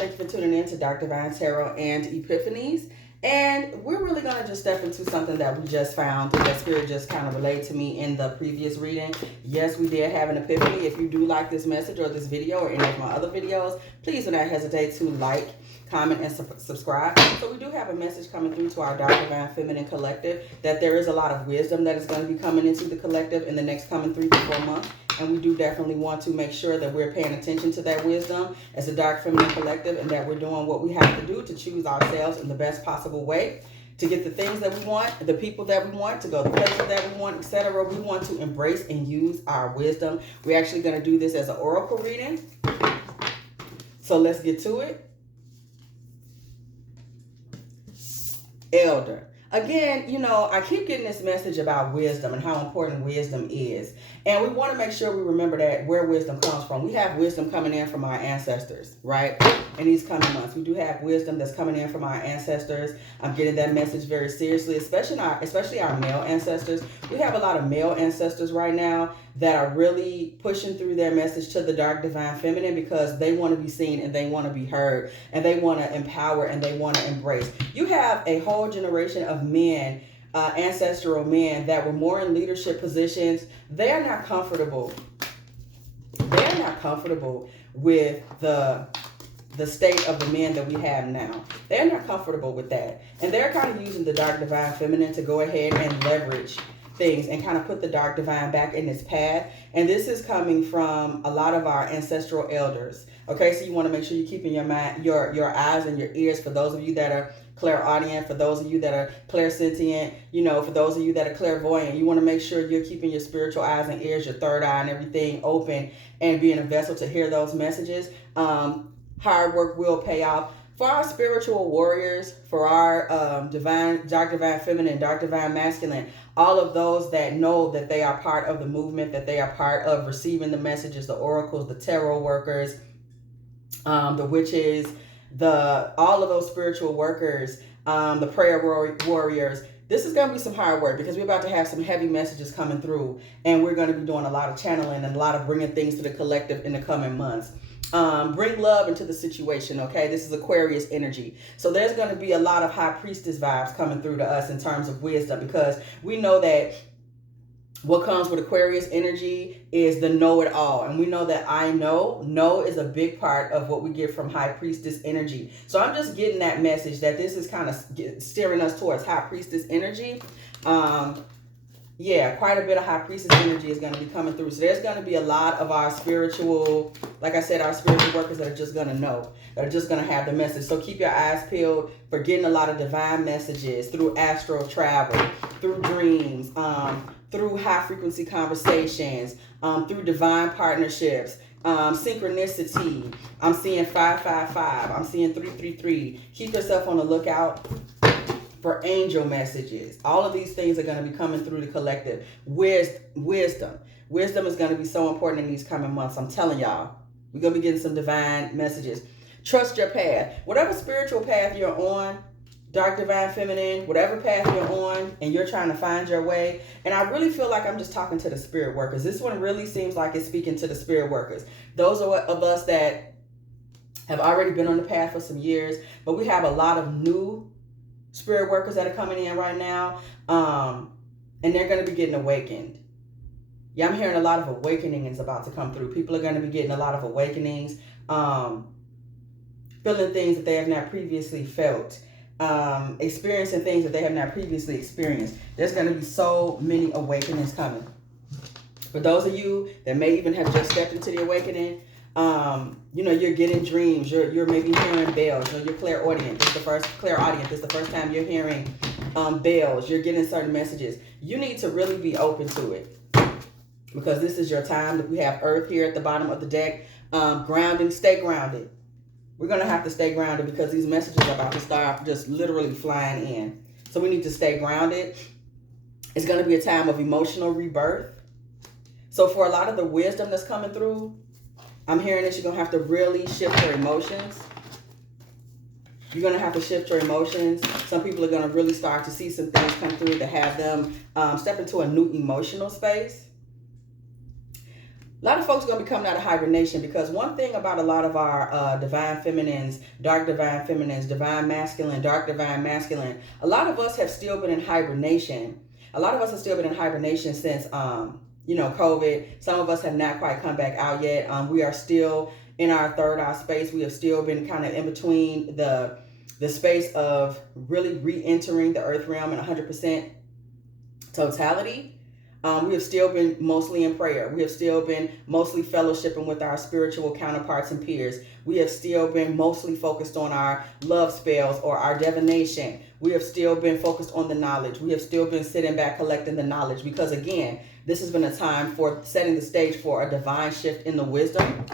Thank you for tuning in to Dr. Divine Tarot and Epiphanies. And we're really going to just step into something that we just found that Spirit just kind of relayed to me in the previous reading. Yes, we did have an epiphany. If you do like this message or this video or any of my other videos, please do not hesitate to like, comment, and subscribe. So we do have a message coming through to our Dark Divine Feminine Collective that there is a lot of wisdom that is going to be coming into the collective in the next coming 3 to 4 months. And we do definitely want to make sure that we're paying attention to that wisdom as a Dark Feminine Collective, and that we're doing what we have to do to choose ourselves in the best possible way to get the things that we want, the people that we want, to go the places that we want, etc. We want to embrace and use our wisdom. We're actually going to do this as an oracle reading. So let's get to it. Elder. Again, you know, I keep getting this message about wisdom and how important wisdom is. And we want to make sure we remember that where wisdom comes from. We have wisdom coming in from our ancestors, right? In these coming months, we do have wisdom that's coming in from our ancestors. I'm getting that message very seriously, especially our male ancestors. We have a lot of male ancestors right now that are really pushing through their message to the Dark Divine Feminine because they want to be seen and they want to be heard and they want to empower and they want to embrace. You have a whole generation of men, ancestral men that were more in leadership positions. They are not comfortable. They are not comfortable with the state of the men that we have now. They're not comfortable with that. And they're kind of using the Dark Divine Feminine to go ahead and leverage things and kind of put the Dark Divine back in its path. And this is coming from a lot of our ancestral elders. Okay, so you want to make sure you're keeping your mind, your eyes and your ears, for those of you that are clairaudient, for those of you that are clairsentient, you know, for those of you that are clairvoyant, you want to make sure you're keeping your spiritual eyes and ears, your third eye and everything open and being a vessel to hear those messages. Hard work will pay off. For our spiritual warriors, for our Dark Divine Feminine, Dark Divine Masculine, all of those that know that they are part of the movement, that they are part of receiving the messages, the oracles, the tarot workers, the witches, all of those spiritual workers, the prayer warriors. This is going to be some hard work because we're about to have some heavy messages coming through, and we're going to be doing a lot of channeling and a lot of bringing things to the collective in the coming months. Bring love into the situation, okay? This is Aquarius energy. So there's going to be a lot of High Priestess vibes coming through to us in terms of wisdom, because we know that what comes with Aquarius energy is the know-it-all. And we know that know is a big part of what we get from High Priestess energy. So I'm just getting that message that this is kind of steering us towards High Priestess energy. Yeah, quite a bit of High Priestess energy is going to be coming through. So there's going to be a lot of our spiritual, like I said, our spiritual workers that are just going to know, that are just going to have the message. So keep your eyes peeled for getting a lot of divine messages through astral travel, through dreams, through high frequency conversations, through divine partnerships, synchronicity. I'm seeing 555. I'm seeing 333. Keep yourself on the lookout for angel messages. All of these things are going to be coming through the collective. Wisdom is going to be so important in these coming months. I'm telling y'all, we're going to be getting some divine messages. Trust your path. Whatever spiritual path you're on, Dark Divine Feminine, whatever path you're on and you're trying to find your way. And I really feel like I'm just talking to the spirit workers. This one really seems like it's speaking to the spirit workers. Those of us that have already been on the path for some years, but we have a lot of new spirit workers that are coming in right now, and they're going to be getting awakened. Yeah, I'm hearing a lot of awakening is about to come through. People are going to be getting a lot of awakenings, feeling things that they have not previously felt, experiencing things that they have not previously experienced. There's going to be so many awakenings coming. For those of you that may even have just stepped into the awakening, you know, you're getting dreams, you're maybe hearing bells, you're clairaudient. This is the first time you're hearing bells, you're getting certain messages. You need to really be open to it, because this is your time. We have Earth here at the bottom of the deck. Grounding, stay grounded. We're going to have to stay grounded because these messages are about to start just literally flying in. So we need to stay grounded. It's going to be a time of emotional rebirth. So for a lot of the wisdom that's coming through, I'm hearing that you're going to have to really shift your emotions. You're going to have to shift your emotions. Some people are going to really start to see some things come through to have them step into a new emotional space. A lot of folks are going to be coming out of hibernation, because one thing about a lot of our divine feminines, dark divine feminines, divine masculine, dark divine masculine, a lot of us have still been in hibernation. A lot of us have still been in hibernation since, COVID. Some of us have not quite come back out yet. We are still in our third eye space. We have still been kind of in between the space of really re-entering the earth realm in 100% totality. We have still been mostly in prayer. We have still been mostly fellowshipping with our spiritual counterparts and peers. We have still been mostly focused on our love spells or our divination. We have still been focused on the knowledge. We have still been sitting back collecting the knowledge, because again, this has been a time for setting the stage for a divine shift in the wisdom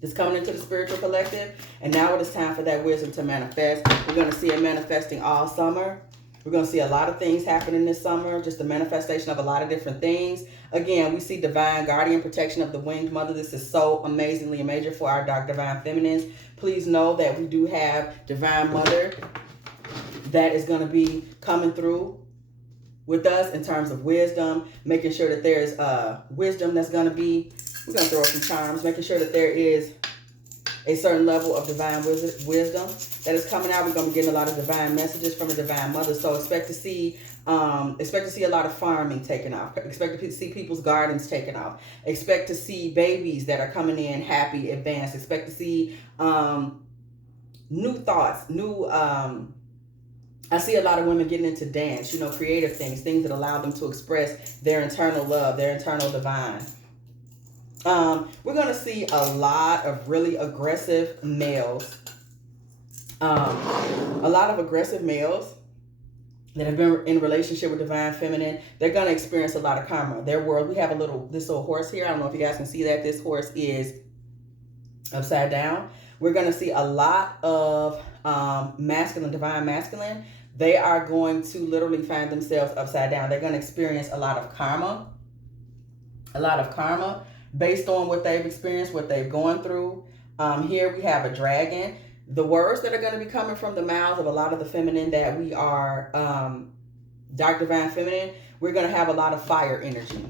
that's coming into the spiritual collective. And now it is time for that wisdom to manifest. We're going to see it manifesting all summer. We're going to see a lot of things happening this summer, just the manifestation of a lot of different things. Again, we see divine guardian protection of the winged mother. This is so amazingly major for our dark divine feminines. Please know that we do have divine mother that is going to be coming through with us in terms of wisdom, making sure that there's wisdom that's going to be, we're going to throw some charms, making sure that there is a certain level of divine wisdom that is coming out. We're going to be getting a lot of divine messages from the divine mother. So expect to see a lot of farming taken off. Expect to see people's gardens taken off. Expect to see babies that are coming in happy, advanced. Expect to see new thoughts, I see a lot of women getting into dance, creative things that allow them to express their internal love, their internal divine. We're going to see a lot of really aggressive males. A lot of aggressive males that have been in relationship with divine feminine, they're going to experience a lot of karma. Their world, we have this little horse here. I don't know if you guys can see that. This horse is upside down. We're going to see a lot of masculine, divine masculine. They are going to literally find themselves upside down. They're going to experience a lot of karma. Based on what they've experienced, what they've gone through. Here we have a dragon. The words that are going to be coming from the mouths of a lot of the feminine that we are dark divine feminine, we're going to have a lot of fire energy.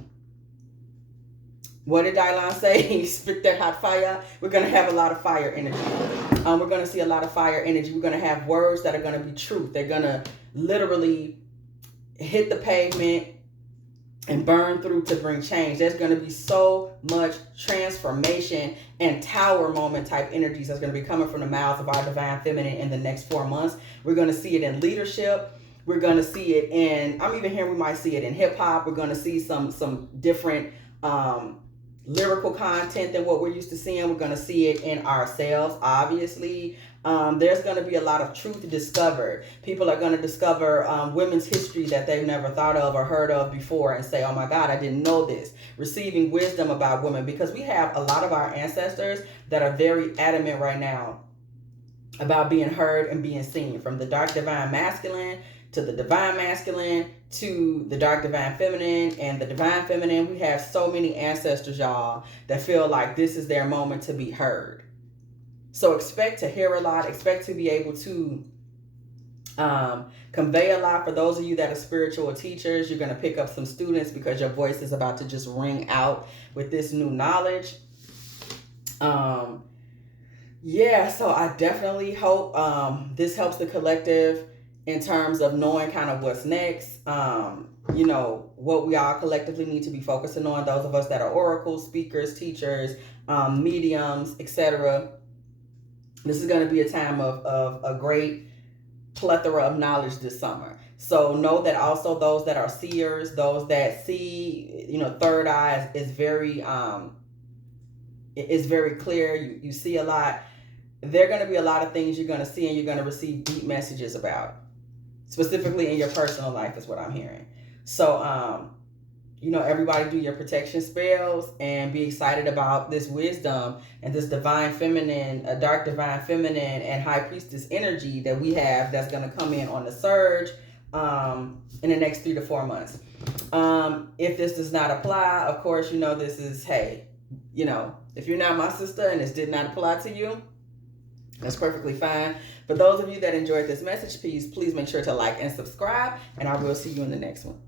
What did Dylan say? Spit that hot fire. We're going to have a lot of fire energy. We're going to see a lot of fire energy. We're going to have words that are going to be truth. They're going to literally hit the pavement and burn through to bring change. There's going to be so much transformation and tower moment type energies that's going to be coming from the mouths of our divine feminine in the next 4 months. We're going to see it in leadership. We're going to see it in, I'm even hearing we might see it in hip hop. We're going to see some different lyrical content than what we're used to seeing. We're going to see it in ourselves, obviously. There's going to be a lot of truth discovered. People are going to discover women's history that they've never thought of or heard of before and say, oh my God, I didn't know this. Receiving wisdom about women, because we have a lot of our ancestors that are very adamant right now about being heard and being seen, from the dark divine masculine to the divine masculine to the dark divine feminine and the divine feminine. We have so many ancestors, y'all, that feel like this is their moment to be heard. So expect to hear a lot, expect to be able to convey a lot. For those of you that are spiritual teachers, you're going to pick up some students because your voice is about to just ring out with this new knowledge. So I definitely hope this helps the collective in terms of knowing kind of what's next. What we all collectively need to be focusing on, those of us that are oracles, speakers, teachers, mediums, etc. This is going to be a time of a great plethora of knowledge this summer. So know that also those that are seers, those that see, third eye is very clear. You see a lot. There are going to be a lot of things you're going to see and you're going to receive deep messages about, specifically in your personal life is what I'm hearing. So, everybody do your protection spells and be excited about this wisdom and this divine feminine, a dark divine feminine and high priestess energy that we have that's going to come in on the surge in the next 3 to 4 months. If this does not apply, of course, this is, hey, if you're not my sister and this did not apply to you, that's perfectly fine. For those of you that enjoyed this message, please make sure to like and subscribe, and I will see you in the next one.